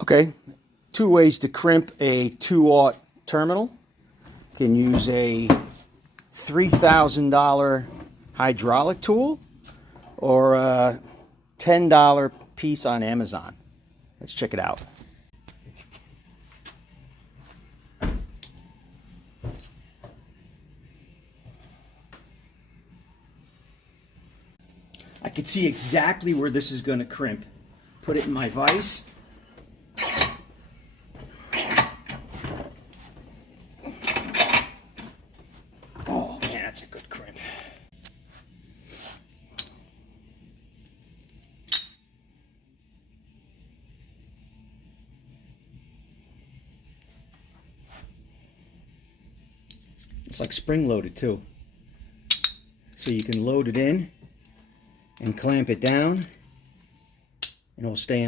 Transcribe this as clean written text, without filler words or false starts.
Okay, two ways to crimp a 2/0 terminal. You can use a $3,000 hydraulic tool or a $10 piece on Amazon. Let's check it out. I can see exactly where this is going to crimp. Put it in my vise. Oh man, that's a good crimp. It's like spring loaded too. So you can load it in and clamp it down and it'll stay in